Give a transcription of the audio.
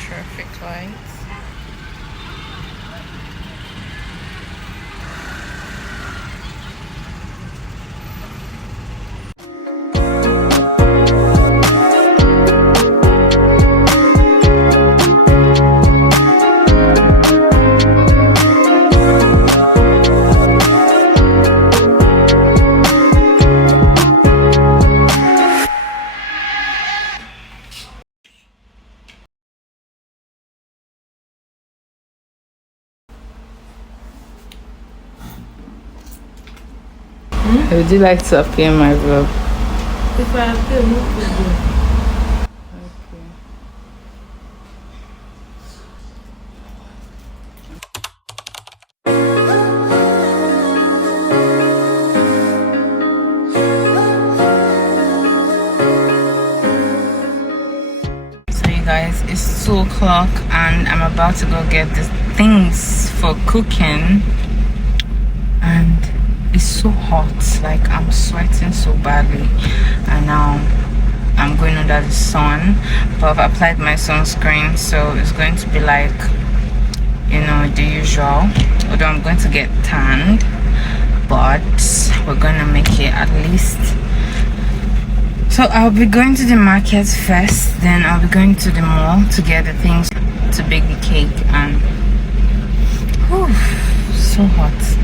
Traffic lights. Would you like to appear in my vlog? If I appear, no problem. So you guys, it's 2 o'clock and I'm about to go get the things for cooking, and it's so hot, like I'm sweating so badly, and now I'm going under the sun, but I've applied my sunscreen, so it's going to be like, you know, the usual, although I'm going to get tanned, but we're gonna make it at least. So I'll be going to the market first, then I'll be going to the mall to get the things to bake the cake, and whew, so hot.